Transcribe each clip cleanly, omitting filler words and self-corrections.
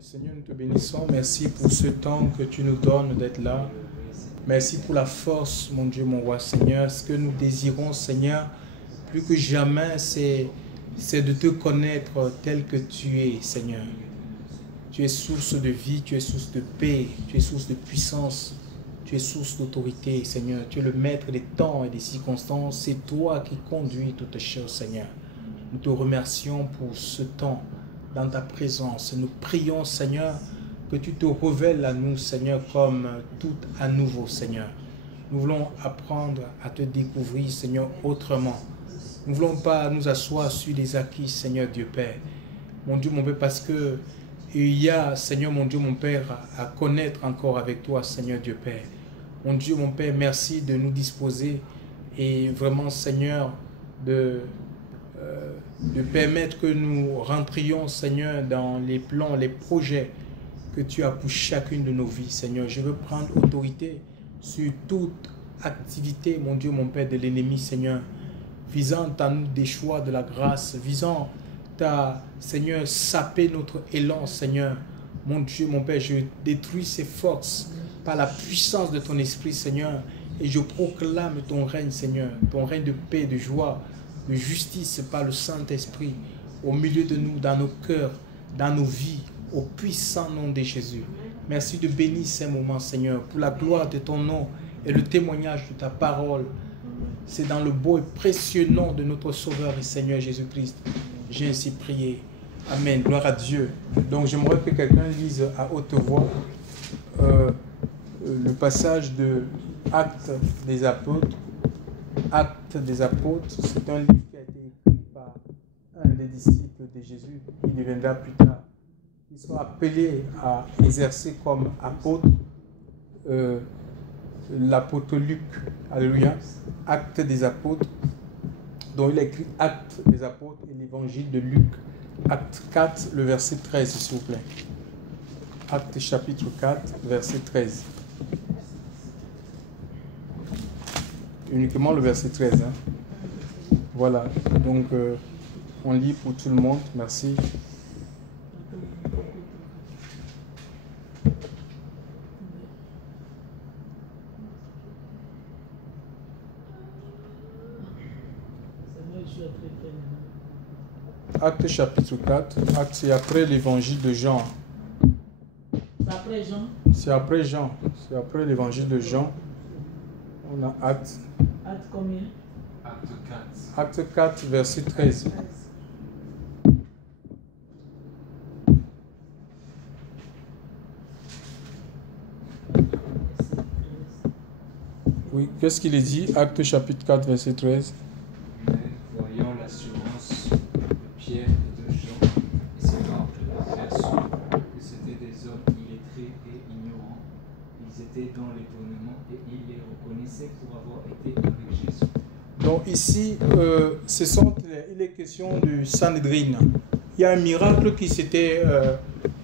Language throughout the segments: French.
Seigneur, nous te bénissons. Merci pour ce temps que tu nous donnes d'être là. Merci pour la force, mon Dieu, mon roi, Seigneur. Ce que nous désirons, Seigneur, plus que jamais, c'est de te connaître tel que tu es, Seigneur. Tu es source de vie, tu es source de paix, tu es source de puissance, tu es source d'autorité, Seigneur. Tu es le maître des temps et des circonstances. C'est toi qui conduis toutes choses, Seigneur. Nous te remercions pour ce temps dans ta présence. Nous prions, Seigneur, que tu te révèles à nous, Seigneur, comme tout à nouveau, Seigneur. Nous voulons apprendre à te découvrir, Seigneur, autrement. Nous ne voulons pas nous asseoir sur les acquis, Seigneur Dieu Père. Mon Dieu, mon Père, parce que il y a, Seigneur, mon Dieu, mon Père, à connaître encore avec toi, Seigneur Dieu Père. Mon Dieu, mon Père, merci de nous disposer et vraiment, Seigneur, de permettre que nous rentrions, Seigneur, dans les plans, les projets que tu as pour chacune de nos vies, Seigneur. Je veux prendre autorité sur toute activité, mon Dieu, mon Père, de l'ennemi, Seigneur, visant à nous déchoir de la grâce, visant à, Seigneur, saper notre élan, Seigneur. Mon Dieu, mon Père, je détruis ces forces par la puissance de ton esprit, Seigneur, et je proclame ton règne, Seigneur, ton règne de paix, de joie, de justice par le Saint-Esprit au milieu de nous, dans nos cœurs, dans nos vies, au puissant nom de Jésus. Merci de bénir ces moments, Seigneur, pour la gloire de ton nom et le témoignage de ta parole. C'est dans le beau et précieux nom de notre Sauveur et Seigneur Jésus-Christ. J'ai ainsi prié. Amen. Gloire à Dieu. Donc j'aimerais que quelqu'un lise à haute voix le passage de Actes des Apôtres. Actes des Apôtres, c'est un livre qui a été écrit par un des disciples de Jésus, qui deviendra plus tard. Ils sont appelés à exercer comme apôtres l'apôtre Luc. Alléluia. Actes des Apôtres, dont il a écrit Actes des Apôtres et l'évangile de Luc. Acte 4, le verset 13, s'il vous plaît. Acte chapitre 4, verset 13. Uniquement le verset 13. Voilà, donc on lit pour tout le monde. Merci. Acte chapitre 4. Acte, c'est après l'évangile de Jean. C'est après Jean. C'est après Jean. C'est après l'évangile de Jean. On a Acte. Acte combien? Acte 4. Acte 4, verset 13. Oui, qu'est-ce qu'il est dit? Acte chapitre 4, verset 13. Mais voyant l'assurance de Pierre et de Jean, et s'étant aperçus que c'étaient des hommes illettrés et ignorants, ils étaient dans l'étonnement et ils les reconnaissaient pour avoir été avec Jésus. Donc ici, il est question du Sanhédrin. Il y a un miracle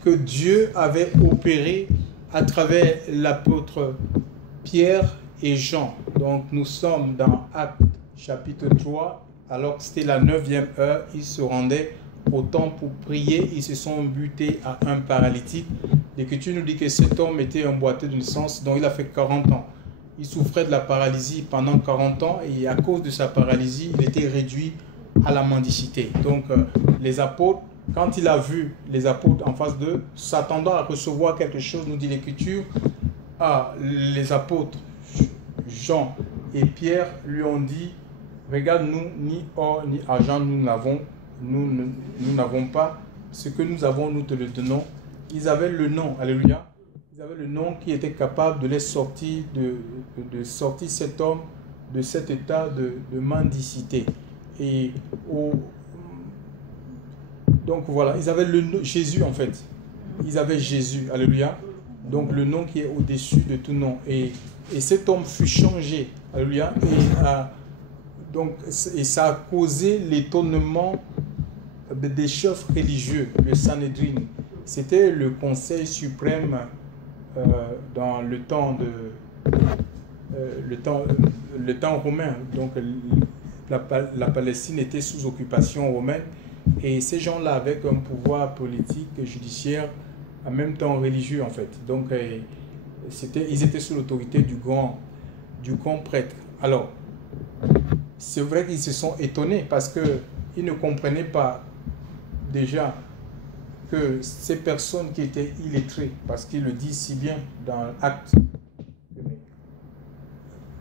que Dieu avait opéré à travers l'apôtre Pierre et Jean. Donc nous sommes dans Actes chapitre 3, alors que c'était la 9e heure, ils se rendaient au temple pour prier, ils se sont butés à un paralytique. L'Écriture nous dit que cet homme était un boiteux de naissance, dont il a fait 40 ans. Il souffrait de la paralysie pendant 40 ans et à cause de sa paralysie, il était réduit à la mendicité. Donc les apôtres, quand il a vu les apôtres en face d'eux, s'attendant à recevoir quelque chose, nous dit l'Écriture, les apôtres Jean et Pierre lui ont dit, regarde, nous, ni or ni argent, nous n'avons pas. Ce que nous avons, nous te le donnons. Ils avaient le nom, alléluia. Ils avaient le nom qui était capable de les sortir, de sortir cet homme de cet état de mendicité. Donc voilà, ils avaient le nom, Jésus en fait. Ils avaient Jésus, alléluia. Donc le nom qui est au-dessus de tout nom. Et cet homme fut changé, alléluia. Et ça a causé l'étonnement des chefs religieux, le Sanhédrin. C'était le conseil suprême dans le temps romain. Donc la Palestine était sous occupation romaine et ces gens-là, avec un pouvoir politique et judiciaire, en même temps religieux en fait. Donc ils étaient sous l'autorité du grand prêtre. Alors, c'est vrai qu'ils se sont étonnés parce qu'ils ne comprenaient pas déjà que ces personnes qui étaient illettrées, parce qu'il le dit si bien dans l'acte,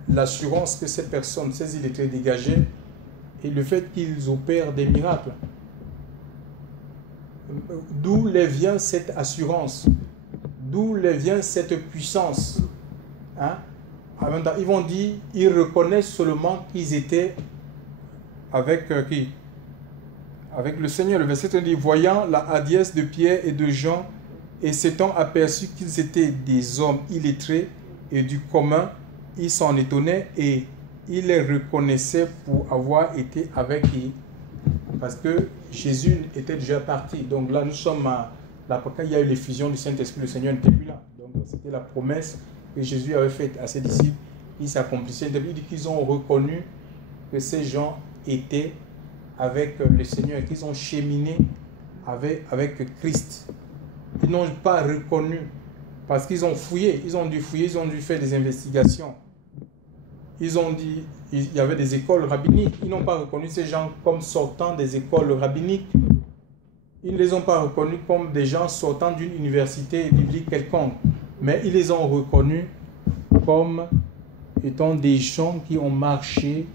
l'assurance que ces personnes, ces illettrés dégageaient, et le fait qu'ils opèrent des miracles. D'où les vient cette assurance? D'où les vient cette puissance? Hein? Ils vont dire, ils reconnaissent seulement qu'ils étaient avec qui? Avec le Seigneur. Le verset 1 dit, voyant la hardiesse de Pierre et de Jean, et s'étant aperçus qu'ils étaient des hommes illettrés et du commun, ils s'en étonnaient et ils les reconnaissaient pour avoir été avec eux. Parce que Jésus était déjà parti. Donc là, nous sommes quand il y a eu l'effusion du Saint-Esprit, le Seigneur n'était plus là. Donc c'était la promesse que Jésus avait faite à ses disciples. Il s'accomplissait. Il dit qu'ils ont reconnu que ces gens étaient avec le Seigneur, qu'ils ont cheminé avec Christ. Ils n'ont pas reconnu parce qu'ils ont fouillé, ils ont dû faire des investigations. Ils ont dit, il y avait des écoles rabbiniques, ils n'ont pas reconnu ces gens comme sortant des écoles rabbiniques. Ils ne les ont pas reconnus comme des gens sortant d'une université biblique quelconque, mais ils les ont reconnus comme étant des gens qui ont marché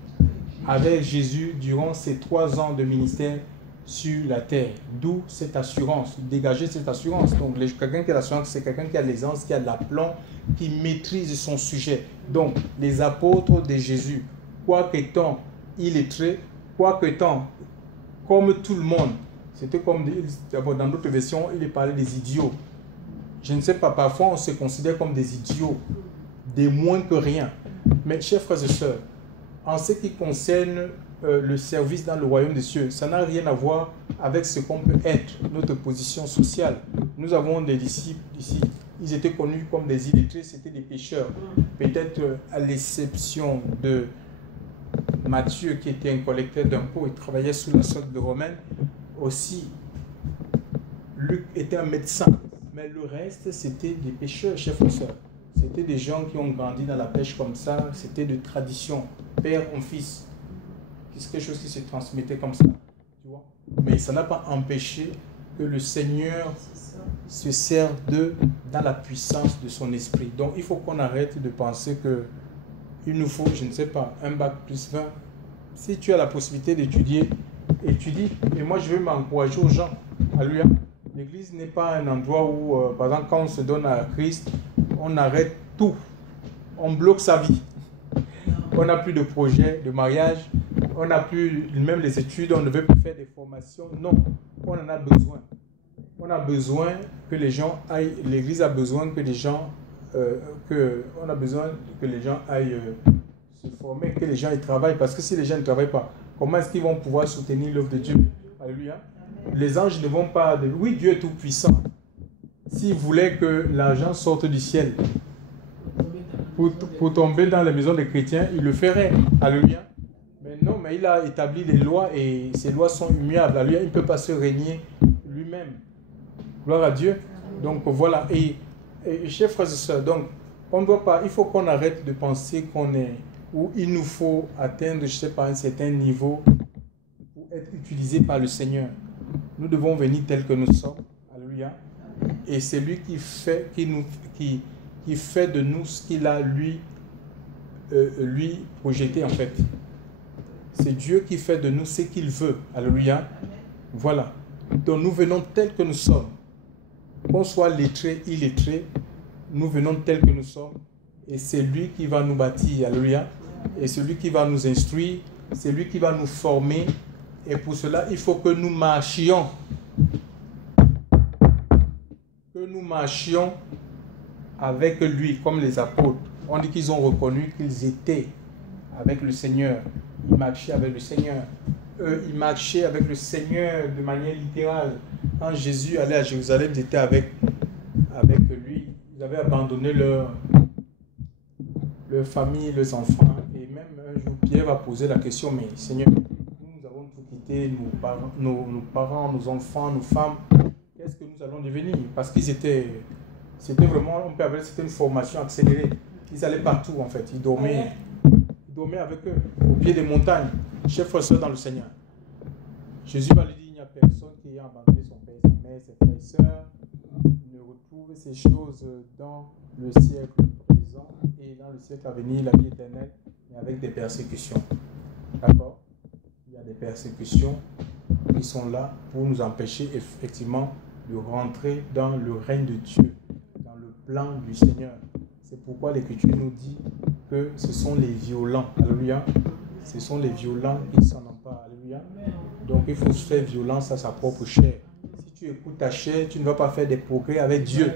avec Jésus durant ces 3 ans de ministère sur la terre. D'où cette assurance, dégager cette assurance. Donc quelqu'un qui a l'assurance, c'est quelqu'un qui a l'aisance, qui a l'aplomb, qui maîtrise son sujet. Donc les apôtres de Jésus, quoique étant illettrés, quoique étant comme tout le monde, c'était comme dans d'autres versions, il est parlé des idiots. Je ne sais pas, parfois on se considère comme des idiots, des moins que rien. Mais chers frères et sœurs, en ce qui concerne le service dans le royaume des cieux, ça n'a rien à voir avec ce qu'on peut être, notre position sociale. Nous avons des disciples ici, ils étaient connus comme des illettrés, c'était des pécheurs. Peut-être à l'exception de Matthieu qui était un collecteur d'impôts, il travaillait sous la solde romaine. Aussi, Luc était un médecin, mais le reste c'était des pécheurs, chers frères et sœurs. C'était des gens qui ont grandi dans la pêche comme ça, c'était de tradition, père en fils. C'est quelque chose qui se transmettait comme ça, tu vois. Mais ça n'a pas empêché que le Seigneur se serve d'eux dans la puissance de son esprit. Donc il faut qu'on arrête de penser que il nous faut, je ne sais pas, un bac plus 20. Si tu as la possibilité d'étudier, étudie. Et moi, je veux m'encourager aux gens. Alléluia. L'église n'est pas un endroit où, par exemple, quand on se donne à Christ, on arrête tout. On bloque sa vie. On n'a plus de projet de mariage. On n'a plus même les études. On ne veut plus faire des formations. Non, on en a besoin. On a besoin que les gens aillent. L'église a besoin que les gens, on a besoin que les gens aillent se former, que les gens y travaillent. Parce que si les gens ne travaillent pas, comment est-ce qu'ils vont pouvoir soutenir l'œuvre de Dieu? Alléluia. Les anges ne vont pas... Oui, Dieu est tout puissant. S'il voulait que l'argent sorte du ciel pour tomber dans la maison des chrétiens, il le ferait. Alléluia. Mais non, mais il a établi des lois et ces lois sont immuables. Alléluia. Il ne peut pas se régner lui-même. Gloire à Dieu. Donc voilà. Et chers frères et sœurs, donc, on ne doit pas... Il faut qu'on arrête de penser qu'on est... Ou il nous faut atteindre, je ne sais pas, un certain niveau pour être utilisé par le Seigneur. Nous devons venir tels que nous sommes. Alléluia. Et c'est lui qui fait, qui fait de nous ce qu'il a lui projeté en fait. C'est Dieu qui fait de nous ce qu'il veut. Alléluia. Voilà. Donc nous venons tels que nous sommes. Qu'on soit lettré, illettré, nous venons tels que nous sommes. Et c'est lui qui va nous bâtir. Alléluia. Et c'est lui qui va nous instruire. C'est lui qui va nous former. Et pour cela, il faut que nous marchions. Que nous marchions avec lui, comme les apôtres. On dit qu'ils ont reconnu qu'ils étaient avec le Seigneur. Ils marchaient avec le Seigneur. Eux, ils marchaient avec le Seigneur de manière littérale. Quand Jésus allait à Jérusalem, ils étaient avec lui. Ils avaient abandonné leur famille, leurs enfants. Et même un jour, Pierre va poser la question, mais Seigneur, nous avons tout quitté, nos parents, nos enfants, nos femmes. Qu'est-ce que nous nous allons devenir. Parce c'était vraiment, on peut appeler, c'était une formation accélérée. Ils allaient partout en fait. Ils dormaient avec eux, au pied des montagnes. Chers frères et sœurs dans le Seigneur. Jésus va lui dire, il n'y a personne qui a abandonné son père, sa mère, ses frères et sœurs. Ne retrouve ces choses dans le siècle présent et dans le siècle à venir, la vie éternelle, mais avec des persécutions. D'accord? Il y a des persécutions qui sont là pour nous empêcher effectivement de rentrer dans le règne de Dieu, dans le plan du Seigneur. C'est pourquoi l'Écriture nous dit que ce sont les violents, alléluia, ce sont les violents qui s'en emparent, alléluia. Donc il faut se faire violence à sa propre chair. Si tu écoutes ta chair, tu ne vas pas faire des progrès avec Dieu.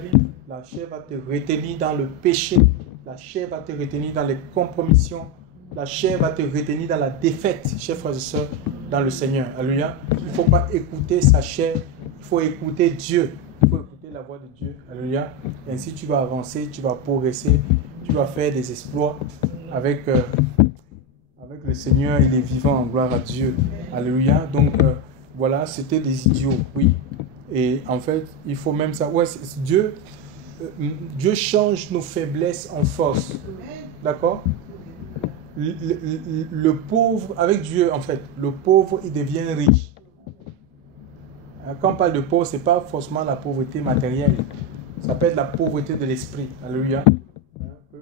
La chair va te retenir dans le péché, la chair va te retenir dans les compromissions, la chair va te retenir dans la défaite, chers frères et sœurs, dans le Seigneur. Alléluia. Il ne faut pas écouter sa chair, il faut écouter Dieu. Il faut écouter la voix de Dieu. Alléluia. Ainsi tu vas avancer, tu vas progresser, tu vas faire des exploits avec le Seigneur. Il est vivant, en gloire à Dieu. Alléluia. Donc voilà, c'était des idiots, oui. Et en fait, il faut même ça. Ouais, Dieu change nos faiblesses en force. D'accord? Le pauvre, avec Dieu, en fait, le pauvre, il devient riche. Quand on parle de pauvre, ce n'est pas forcément la pauvreté matérielle. Ça peut être la pauvreté de l'esprit. Alléluia.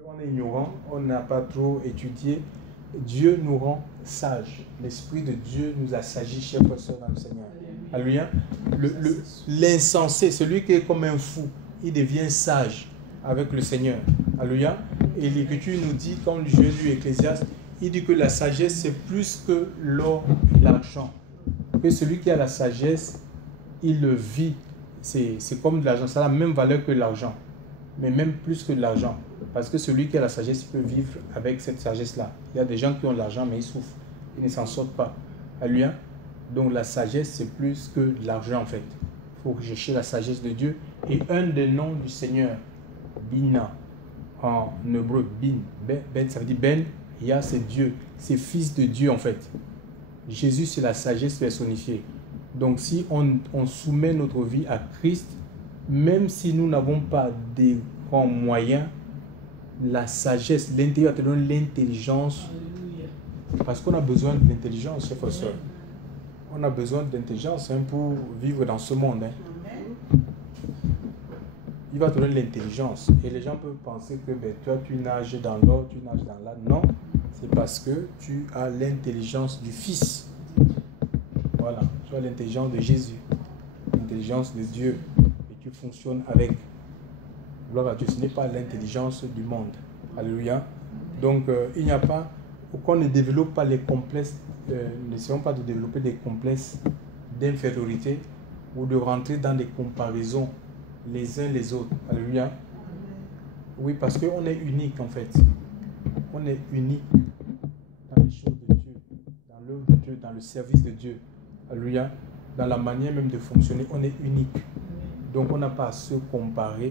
On est ignorant, on n'a pas trop étudié. Dieu nous rend sages. L'Esprit de Dieu nous assagit, chers frères et sœurs dans le Seigneur. Alléluia. L'insensé, celui qui est comme un fou, il devient sage avec le Seigneur. Alléluia. Et l'Écriture nous dit, comme je lu Ecclésiaste, il dit que la sagesse, c'est plus que l'or et l'argent. Que celui qui a la sagesse, il le vit. C'est comme de l'argent. Ça a la même valeur que l'argent. Mais même plus que de l'argent. Parce que celui qui a la sagesse, il peut vivre avec cette sagesse-là. Il y a des gens qui ont de l'argent, mais ils souffrent. Ils ne s'en sortent pas. Alléluia. Donc la sagesse, c'est plus que de l'argent en fait. Il faut rechercher la sagesse de Dieu. Et un des noms du Seigneur, Bina, en hébreu, Ben, ça veut dire Ben, Ya, c'est Dieu. C'est fils de Dieu en fait. Jésus, c'est la sagesse personnifiée. Donc si on soumet notre vie à Christ, même si nous n'avons pas des grands moyens, la sagesse, l'intérieur te donne l'intelligence. Parce qu'on a besoin de l'intelligence, chers frères et sœurs. On a besoin d'intelligence pour vivre dans ce monde. Il va te donner l'intelligence. Et les gens peuvent penser que toi, tu nages dans l'or, tu nages dans l'âne. Non, c'est parce que tu as l'intelligence du Fils. Voilà, tu as l'intelligence de Jésus, l'intelligence de Dieu. Et tu fonctionnes avec. Gloire à Dieu, ce n'est pas l'intelligence du monde. Alléluia. Donc, il n'y a pas, qu'on ne développe pas les complexes, n'essayons pas de développer des complexes d'infériorité ou de rentrer dans des comparaisons les uns les autres. Alléluia. Oui, parce qu'on est unique en fait. On est unique dans les choses de Dieu, dans l'œuvre de Dieu, dans le service de Dieu. Alléluia. Dans la manière même de fonctionner, on est unique. Donc on n'a pas à se comparer,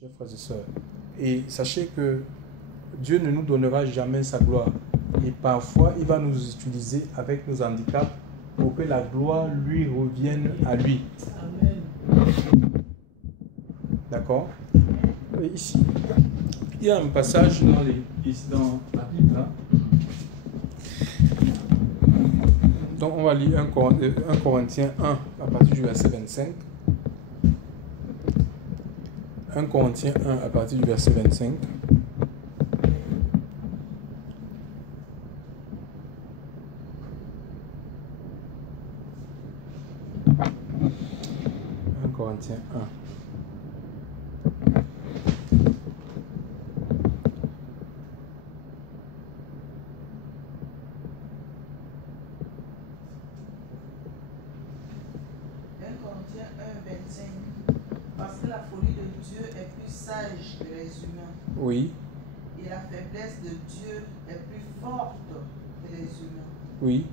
chers frères et sœurs. Et sachez que Dieu ne nous donnera jamais sa gloire. Et parfois, il va nous utiliser avec nos handicaps pour que la gloire lui revienne à lui. Amen. D'accord? Et ici, il y a un passage dans la Bible. Hein. Donc, on va lire 1 Corinthiens 1 à partir du verset 25. 1 Corinthiens 1 à partir du verset 25. Corinthiens 1. Corinthiens 1, 25. Parce que la folie de Dieu est plus sage que les humains. Oui. Et la faiblesse de Dieu est plus forte que les humains. Oui.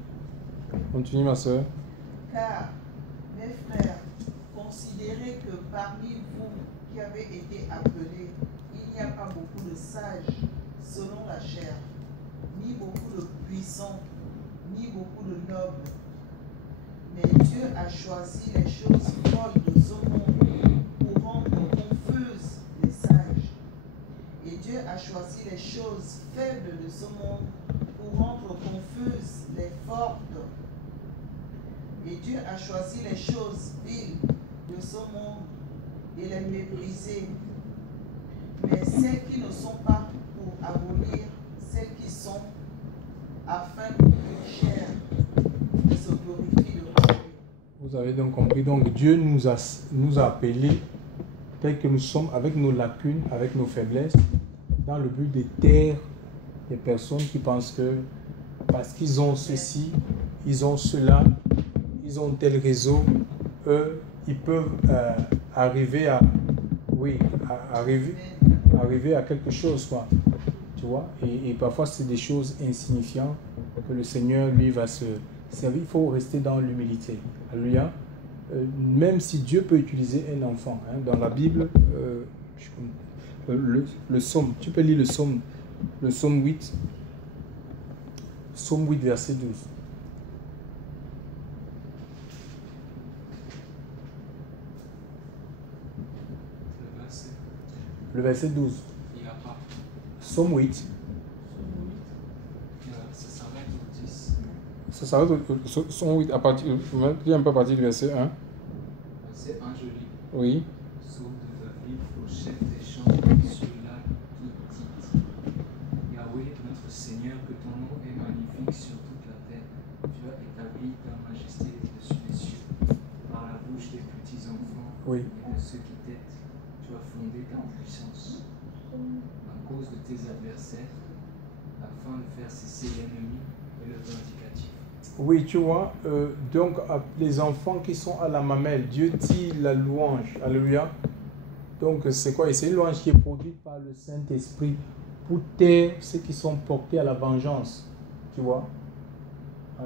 Continue, ma soeur. Car, mes frères, considérez que parmi vous qui avez été appelés, il n'y a pas beaucoup de sages selon la chair, ni beaucoup de puissants, ni beaucoup de nobles, Mais Dieu a choisi les choses folles de ce monde pour rendre confuses les sages. Et Dieu a choisi les choses faibles de ce monde pour rendre confuses les fortes. Et Dieu a choisi les choses viles de ce monde et les mépriser. Mais celles qui ne sont pas pour abolir celles qui sont, afin qu'aucune chair ne se glorifie devant lui. Vous avez donc compris. Donc Dieu nous a appelés tels que nous sommes, avec nos lacunes, avec nos faiblesses, dans le but de taire les personnes qui pensent que parce qu'ils ont ceci, ils ont cela, ils ont tel réseau, eux, ils peuvent arriver à quelque chose, quoi. Tu vois, et parfois c'est des choses insignifiantes que le Seigneur lui va se servir. Il faut rester dans l'humilité. Alléluia. Même si Dieu peut utiliser un enfant, hein, dans la Bible, le psaume, tu peux lire le psaume 8, psaume 8 verset 12. Le verset 12. Il n'y a pas. Psaume 8. Ça s'arrête au 10. Ça s'arrête au Psaume 8 à partir, un peu à partir du verset 1. Verset 1, je lis. Oui. Psaume de David au chef des chants sur la Hittite. Yahweh, notre Seigneur, que ton nom est magnifique sur toute la terre. Tu as établi ta majesté dessus les cieux. Par la bouche des petits enfants Oui. et de ceux qui t'aident, tu as fondé ta puissance. À cause de tes adversaires, afin de faire cesser l'ennemi et le vindicatif. Oui, tu vois, donc les enfants qui sont à la mamelle, Dieu dit la louange, alléluia. Donc c'est quoi? C'est une louange qui est produite par le Saint-Esprit pour taire ceux qui sont portés à la vengeance, tu vois.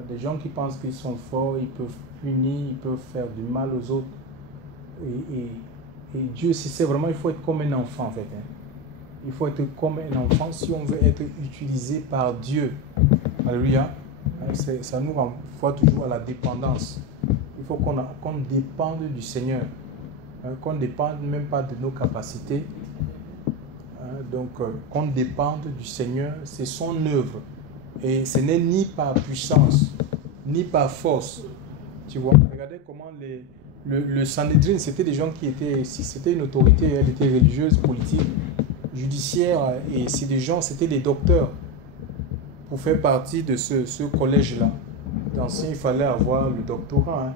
Des gens qui pensent qu'ils sont forts, ils peuvent punir, ils peuvent faire du mal aux autres. Et Dieu, c'est vraiment, il faut être comme un enfant en fait. Hein. Il faut être comme un enfant si on veut être utilisé par Dieu. Alléluia. Ça nous renvoie toujours à la dépendance. Il faut qu'on dépende du Seigneur. Qu'on ne dépende même pas de nos capacités. Donc, qu'on dépende du Seigneur, c'est son œuvre. Et ce n'est ni par puissance, ni par force. Tu vois, regardez comment le Sanhédrin, c'était des gens qui étaient, si c'était une autorité, elle était religieuse, politique, judiciaire, et c'est des gens, c'était des docteurs. Pour faire partie de ce collège-là, d'anciens, il fallait avoir le doctorat. Hein,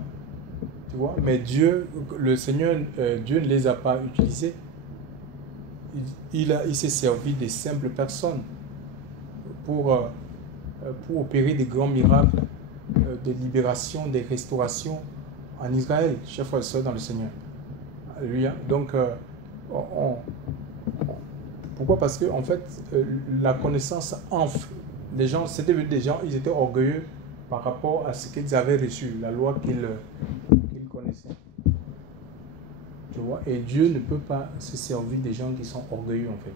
tu vois, mais Dieu, le Seigneur, Dieu ne les a pas utilisés. Il s'est servi des simples personnes pour opérer des grands miracles de libération, de restauration en Israël, chers frères et sœurs dans le Seigneur. Alléluia. Donc, pourquoi? Parce que en fait, la connaissance enfle. Les gens, c'était des gens, ils étaient orgueilleux par rapport à ce qu'ils avaient reçu, la loi qu'ils connaissaient. Tu vois, et Dieu ne peut pas se servir des gens qui sont orgueilleux en fait.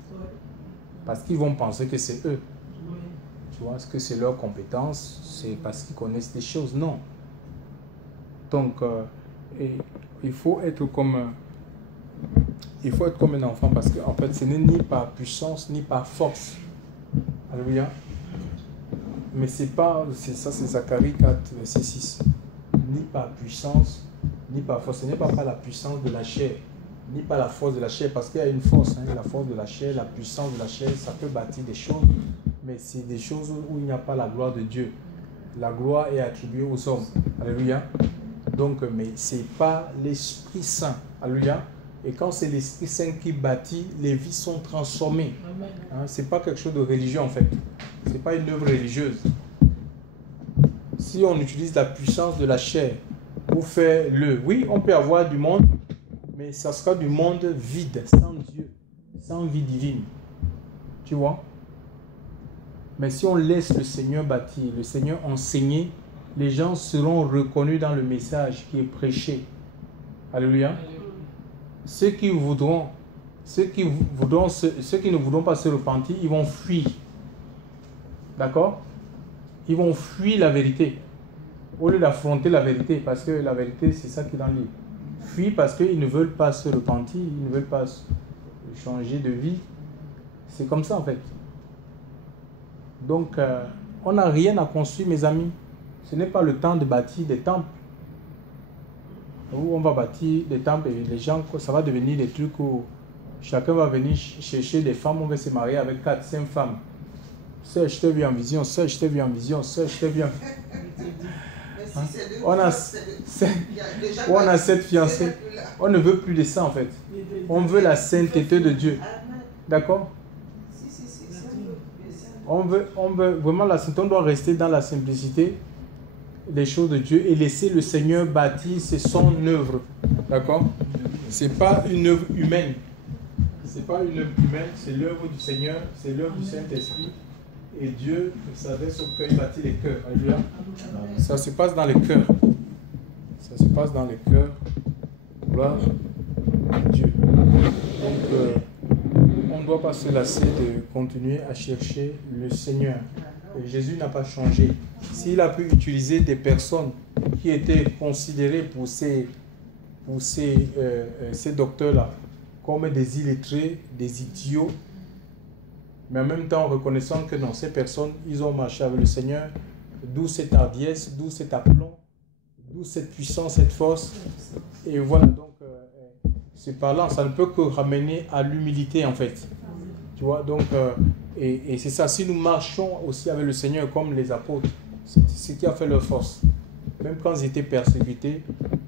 Parce qu'ils vont penser que c'est eux. Tu vois, est-ce que c'est leur compétence? C'est parce qu'ils connaissent des choses? Non. Donc, il faut être comme un enfant parce qu'en fait, ce n'est ni par puissance ni par force. Alléluia. Mais c'est Zacharie 4, verset 6. Ni par puissance, ni par force. Ce n'est pas par la puissance de la chair, ni par la force de la chair, parce qu'il y a une force, hein, la force de la chair, la puissance de la chair, ça peut bâtir des choses, mais c'est des choses où il n'y a pas la gloire de Dieu. La gloire est attribuée aux hommes. Alléluia. Donc, mais ce n'est pas l'Esprit Saint. Alléluia. Et quand c'est l'Esprit Saint qui bâtit, les vies sont transformées. Hein, ce n'est pas quelque chose de religieux en fait. Ce n'est pas une œuvre religieuse. Si on utilise la puissance de la chair pour faire oui, on peut avoir du monde, mais ça sera du monde vide, sans Dieu, sans vie divine. Tu vois? Mais si on laisse le Seigneur bâtir, le Seigneur enseigner, les gens seront reconnus dans le message qui est prêché. Alléluia. Ceux qui ne voudront pas se repentir, ils vont fuir. D'accord? Ils vont fuir la vérité. au lieu d'affronter la vérité, parce que la vérité, c'est ça qui est dans le livre. Fuient parce qu'ils ne veulent pas se repentir, ils ne veulent pas changer de vie. C'est comme ça en fait. Donc, on n'a rien à construire, mes amis. Ce n'est pas le temps de bâtir des temples. Où on va bâtir des temples et les gens, ça va devenir des trucs où chacun va venir chercher des femmes, on va se marier avec 4, 5 femmes. Sœur, je t'ai vu en vision, sœur, je t'ai vu en vision, sœur, je t'ai vu en... Hein? On a 7 fiancés. On ne veut plus de ça en fait. On veut la sainteté de Dieu. D'accord? On veut vraiment la sainteté. On doit rester dans la simplicité des choses de Dieu et laisser le Seigneur bâtir, c'est son œuvre. D'accord? Ce n'est pas une œuvre humaine. C'est pas une œuvre humaine, c'est l'œuvre du Seigneur, c'est l'œuvre du Saint-Esprit. Et Dieu s'adresse au cœur, il bâtit les cœurs. Alléluia. Ça se passe dans les cœurs. Ça se passe dans les cœurs. Gloire à Dieu. Donc, on ne doit pas se lasser de continuer à chercher le Seigneur. Et Jésus n'a pas changé. S'il a pu utiliser des personnes qui étaient considérées pour ces docteurs-là comme des illettrés, des idiots, mais en même temps reconnaissant que non, ces personnes, ils ont marché avec le Seigneur, d'où cette hardiesse, d'où cet aplomb, d'où cette puissance, cette force. Et voilà, donc, c'est parlant, ça ne peut que ramener à l'humilité en fait. Tu vois, donc, et c'est ça, si nous marchons aussi avec le Seigneur comme les apôtres, c'est ce qui a fait leur force. Même quand ils étaient persécutés,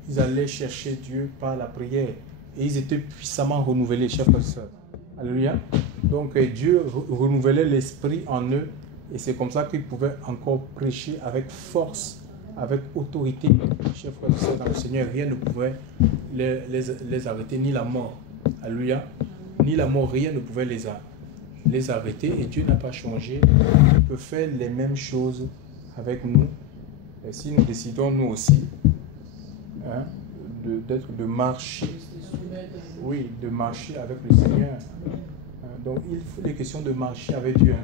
ils allaient chercher Dieu par la prière. Et ils étaient puissamment renouvelés, chers frères et sœurs. Alléluia. Donc Dieu renouvelait l'esprit en eux. Et c'est comme ça qu'ils pouvaient encore prêcher avec force, avec autorité. Chers frères et sœurs, dans le Seigneur, rien ne pouvait les arrêter, ni la mort. Alléluia. Ni la mort, rien ne pouvait les arrêter. Et Dieu n'a pas changé. Il peut faire les mêmes choses avec nous. Et si nous décidons, nous aussi, hein, de marcher, oui, de marcher avec le Seigneur. Donc il faut des questions de marcher avec Dieu.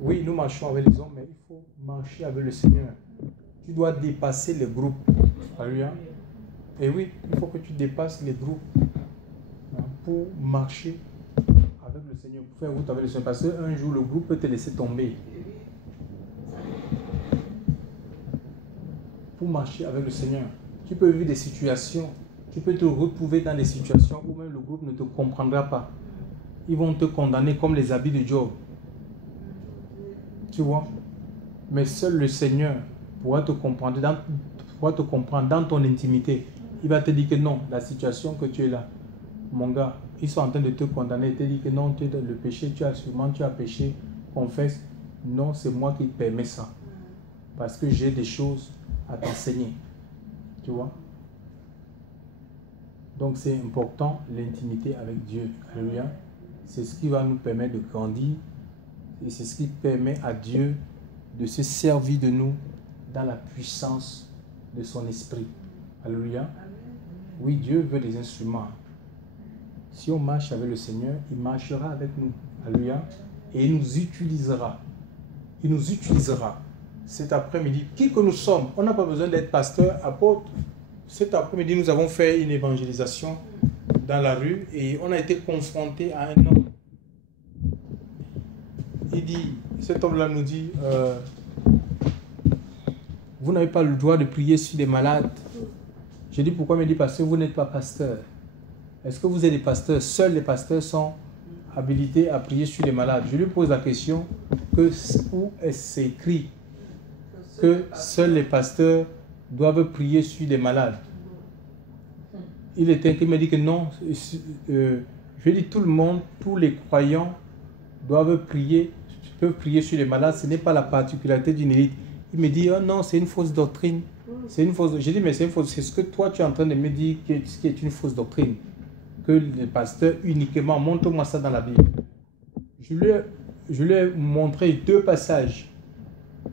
Oui, nous marchons avec les hommes, mais il faut marcher avec le Seigneur. Tu dois dépasser les groupes. Alléluia. Et oui, il faut que tu dépasses les groupes pour marcher avec le Seigneur, pour faire route avec le Seigneur. Parce qu'un jour, le groupe peut te laisser tomber. Pour marcher avec le Seigneur, tu peux vivre des situations, tu peux te retrouver dans des situations où même le groupe ne te comprendra pas. Ils vont te condamner comme les habits de Job. Tu vois? Mais seul le Seigneur pourra te comprendre dans ton intimité. Il va te dire que non, la situation que tu es là, mon gars, ils sont en train de te condamner. Il te dit que non, tu es dans le péché, tu as péché, confesse. Non, c'est moi qui te permets ça. Parce que j'ai des choses à t'enseigner. Tu vois? Donc c'est important, l'intimité avec Dieu. Alléluia. C'est ce qui va nous permettre de grandir. Et c'est ce qui permet à Dieu de se servir de nous dans la puissance de son esprit. Alléluia. Oui, Dieu veut des instruments. Si on marche avec le Seigneur, il marchera avec nous. Alléluia. Et il nous utilisera. Il nous utilisera. Cet après-midi, qui que nous sommes, on n'a pas besoin d'être pasteur, apôtre. Cet après-midi, nous avons fait une évangélisation dans la rue et on a été confronté à un homme. Il dit, cet homme-là nous dit, vous n'avez pas le droit de prier sur des malades. Je dis pourquoi? Il me dit parce que vous n'êtes pas pasteur. Est-ce que vous êtes des pasteurs? Seuls les pasteurs sont habilités à prier sur les malades. Je lui pose la question, où est-ce écrit que seuls les pasteurs doivent prier sur les malades? Il me dit que non. Je dis tout le monde, tous les croyants doivent prier, peuvent prier sur les malades. Ce n'est pas la particularité d'une élite. Il me dit, oh non, c'est une fausse doctrine. C'est une fausse. J'ai dit, mais c'est une fausse. C'est ce que toi tu es en train de me dire qui est une fausse doctrine. Que les pasteurs uniquement, montre-moi ça dans la Bible. Je lui ai montré 2 passages.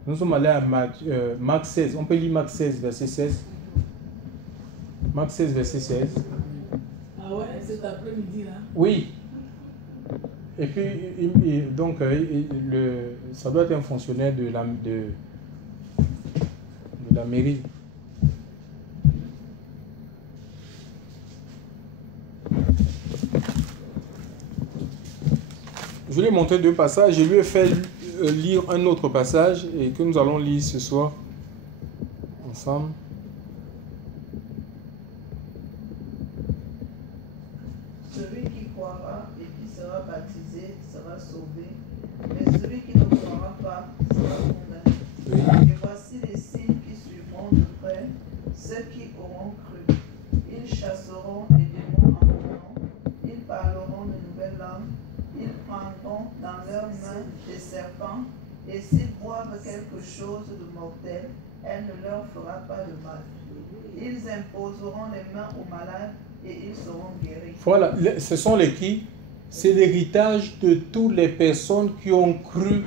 Nous sommes allés à Marc 16. On peut lire Marc 16, verset 16. Marc 16, verset 16. Ah ouais, cet après-midi là? Oui. Et puis, ça doit être un fonctionnaire de la mairie. Je lui ai montré 2 passages, je lui ai fait lire un autre passage et que nous allons lire ce soir ensemble. Celui qui croira et qui sera baptisé sera sauvé, mais celui qui ne croira pas sera condamné. Et voici les signes qui suivront de près ceux qui auront cru. Ils chasseront les démons en mon nom, ils parleront de nouvelles langues, ils prendront dans leurs mains des serpents, et s'ils boivent quelque chose de mortel, elle ne leur fera pas de mal. Ils imposeront les mains aux malades et ils seront guéris. Voilà, ce sont les qui? C'est l'héritage de toutes les personnes qui ont cru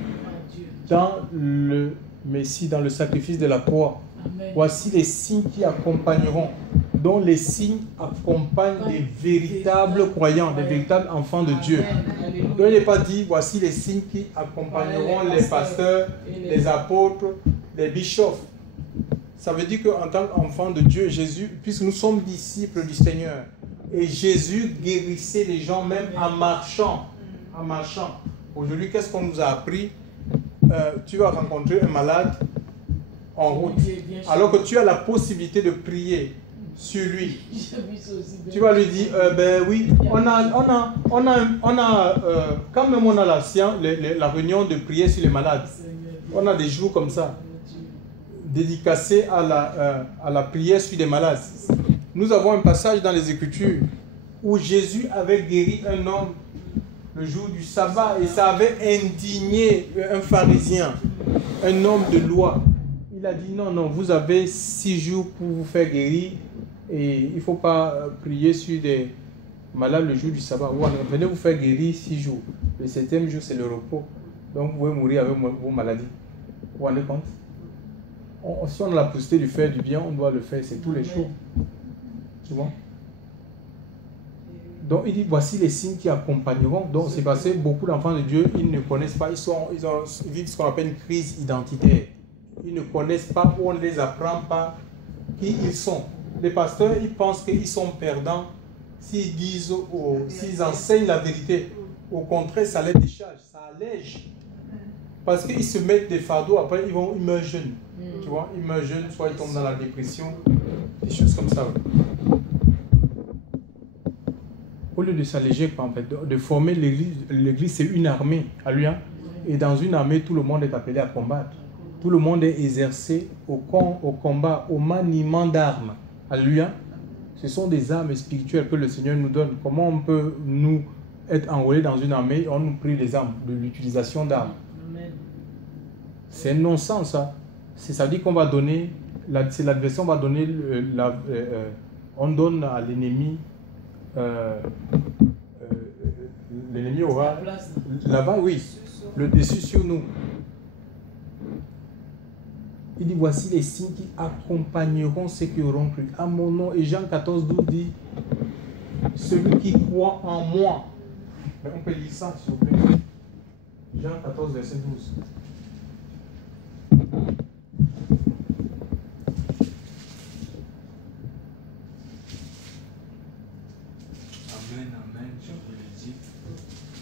dans le Messie, dans le sacrifice de la croix. Amen. Voici les signes qui accompagneront, dont les signes accompagnent des véritables croyants, des véritables enfants de Dieu. Alléluia. Donc il n'est pas dit, voici les signes qui accompagneront les pasteurs, les apôtres, les bishops. Ça veut dire qu'en tant qu'enfant de Dieu, Jésus, puisque nous sommes disciples du Seigneur, et Jésus guérissait les gens même en marchant. En marchant. Aujourd'hui, qu'est-ce qu'on nous a appris? Tu vas rencontrer un malade en route, alors que tu as la possibilité de prier sur lui. Tu vas lui dire, ben oui, quand même on a la science, la réunion de prière sur les malades. On a des jours comme ça, dédicacés à la prière sur les malades. Nous avons un passage dans les Écritures où Jésus avait guéri un homme le jour du sabbat et ça avait indigné un pharisien, un homme de loi. Il a dit non, vous avez 6 jours pour vous faire guérir et il ne faut pas prier sur des malades le jour du sabbat. Venez vous faire guérir 6 jours. Le 7e jour, c'est le repos. Donc vous pouvez mourir avec vos maladies. Vous vous rendez compte? Si on a la possibilité de faire du bien, on doit le faire, c'est tous les jours. Tu vois? Donc il dit, voici les signes qui accompagneront. Donc c'est parce que beaucoup d'enfants de Dieu, ils ne connaissent pas, ils vivent ce qu'on appelle une crise identitaire. Ils ne connaissent pas, ou on ne les apprend pas qui ils sont. Les pasteurs, ils pensent qu'ils sont perdants s'ils disent, s'ils enseignent la vérité. Au contraire, ça les décharge, ça allège. Parce qu'ils se mettent des fardeaux, après ils meurent jeunes. Tu vois, ils meurent jeunes, soit ils tombent dans la dépression, des choses comme ça. Au lieu de s'alléger, en fait, de former l'église, c'est une armée. Alléluia. Et dans une armée, tout le monde est appelé à combattre. Tout le monde est exercé au combat, au maniement d'armes. Alléluia. Ce sont des armes spirituelles que le Seigneur nous donne. Comment on peut nous être enrôlés dans une armée et on nous prie les armes, de l'utilisation d'armes? C'est un non-sens, ça. Ça veut dire qu'on va donner, c'est l'adversaire, on va donner, on donne à l'ennemi, l'ennemi aura là-bas, oui, le dessus sur nous. Il dit, voici les signes qui accompagneront ceux qui auront cru à mon nom. Et Jean 14, 12 dit, celui qui croit en moi. On peut lire ça, s'il vous plaît. Jean 14, verset 12. Amen, amen, je vous le dis.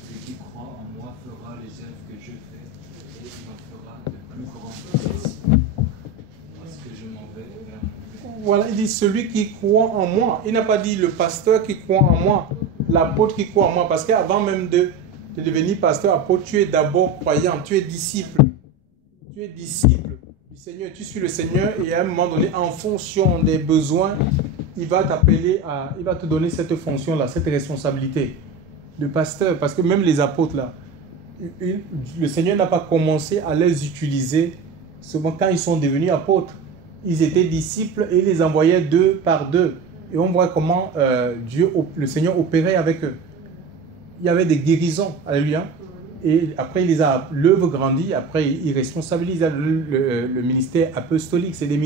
Celui qui croit en moi fera les œuvres que je fais et il en fera de plus grandes que celles-ci. Parce que je m'en vais vers mon Père. Voilà, il dit celui qui croit en moi. Il n'a pas dit le pasteur qui croit en moi, l'apôtre qui croit en moi. Parce qu'avant même de devenir pasteur, apôtre, tu es d'abord croyant, tu es disciple. Tu es disciple du Seigneur, tu suis le Seigneur et à un moment donné, en fonction des besoins, il va t'appeler il va te donner cette fonction-là, cette responsabilité de pasteur. Parce que même les apôtres, là, le Seigneur n'a pas commencé à les utiliser seulement quand ils sont devenus apôtres. Ils étaient disciples et il les envoyait 2 par 2. Et on voit comment le Seigneur opérait avec eux. Il y avait des guérisons, alléluia. Et après, l'œuvre grandit, après, il responsabilise le ministère apostolique. C'est des